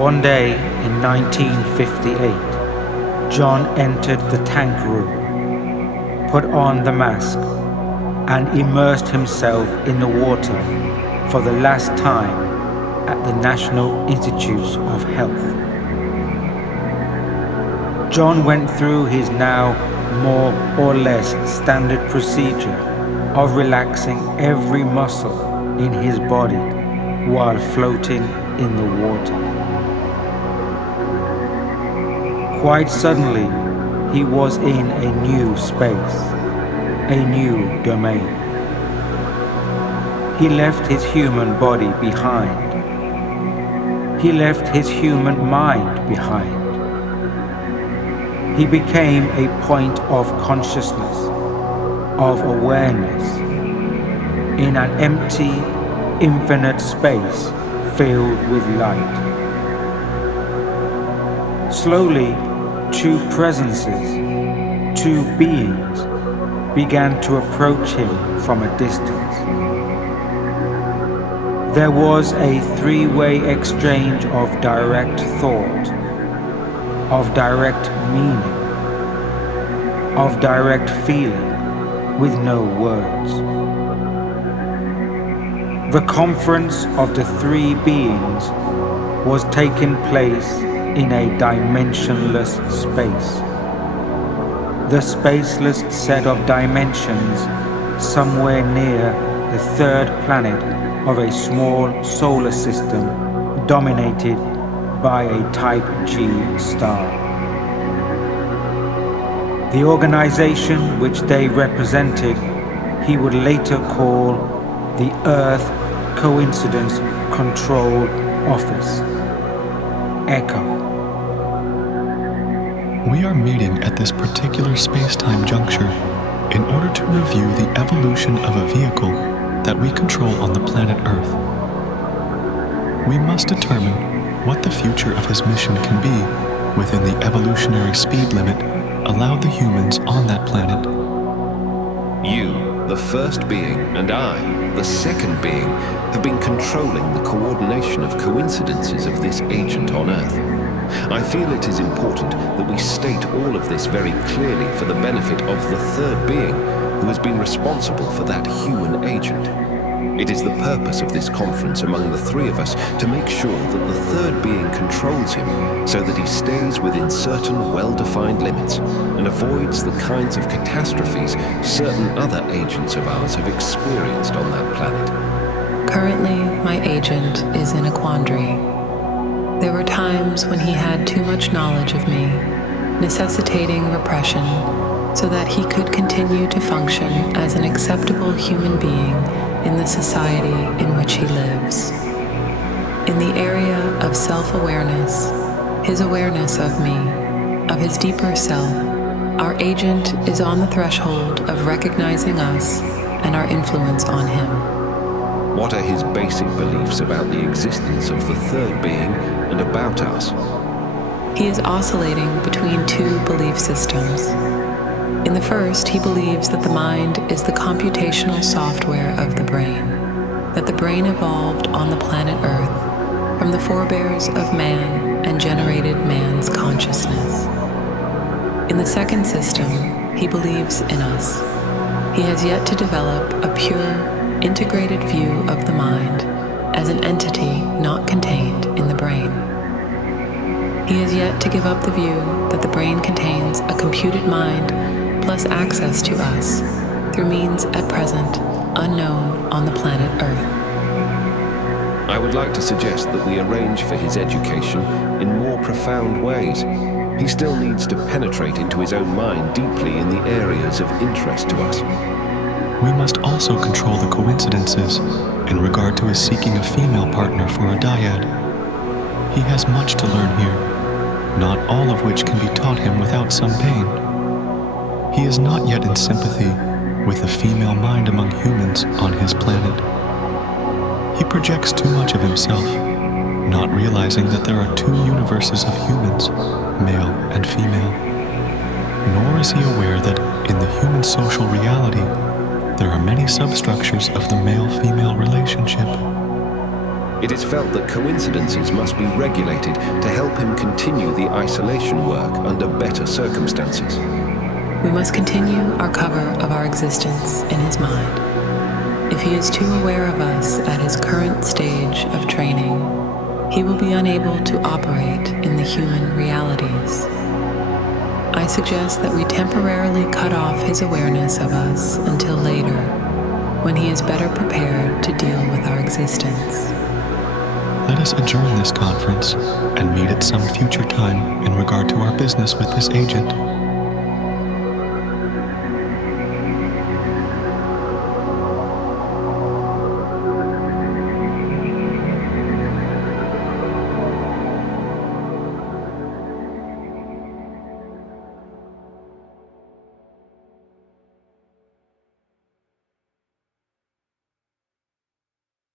One day in 1958, John entered the tank room, put on the mask, and immersed himself in the water for the last time at the National Institutes of Health. John went through his now more or less standard procedure of relaxing every muscle in his body while floating in the water. Quite suddenly, he was in a new space, a new domain. He left his human body behind. He left his human mind behind. He became a point of consciousness, of awareness, in an empty, infinite space filled with light. Slowly, two presences, two beings, began to approach him from a distance. There was a three-way exchange of direct thought, of direct meaning, of direct feeling, with no words. The conference of the three beings was taking place in a dimensionless space. The spaceless set of dimensions somewhere near the third planet of a small solar system dominated by a Type G star. The organization which they represented he would later call the Earth Coincidence Control Office, ECHO. We are meeting at this particular space-time juncture in order to review the evolution of a vehicle that we control on the planet Earth. We must determine what the future of his mission can be within the evolutionary speed limit allowed the humans on that planet. You, the first being, and I, the second being, have been controlling the coordination of coincidences of this agent on Earth. I feel it is important that we state all of this very clearly for the benefit of the third being who has been responsible for that human agent. It is the purpose of this conference among the three of us to make sure that the third being controls him so that he stays within certain well-defined limits and avoids the kinds of catastrophes certain other agents of ours have experienced on that planet. Currently, my agent is in a quandary. There were times when he had too much knowledge of me, necessitating repression so that he could continue to function as an acceptable human being in the society in which he lives. In the area of self-awareness, his awareness of me, of his deeper self, our agent is on the threshold of recognizing us and our influence on him. What are his basic beliefs about the existence of the third being and about us? He is oscillating between two belief systems. In the first, he believes that the mind is the computational software of the brain, that the brain evolved on the planet Earth from the forebears of man and generated man's consciousness. In the second system, he believes in us. He has yet to develop a pure, integrated view of the mind as an entity not contained in the brain. He has yet to give up the view that the brain contains a computed mind plus access to us through means at present unknown on the planet Earth. I would like to suggest that we arrange for his education in more profound ways. He still needs to penetrate into his own mind deeply in the areas of interest to us. We must also control the coincidences in regard to his seeking a female partner for a dyad. He has much to learn here, not all of which can be taught him without some pain. He is not yet in sympathy with the female mind among humans on his planet. He projects too much of himself, not realizing that there are two universes of humans, male and female. Nor is he aware that in the human social reality, there are many substructures of the male-female relationship. It is felt that coincidences must be regulated to help him continue the isolation work under better circumstances. We must continue our cover of our existence in his mind. If he is too aware of us at his current stage of training, he will be unable to operate in the human realities. I suggest that we temporarily cut off his awareness of us until later, when he is better prepared to deal with our existence. Let us adjourn this conference and meet at some future time in regard to our business with this agent.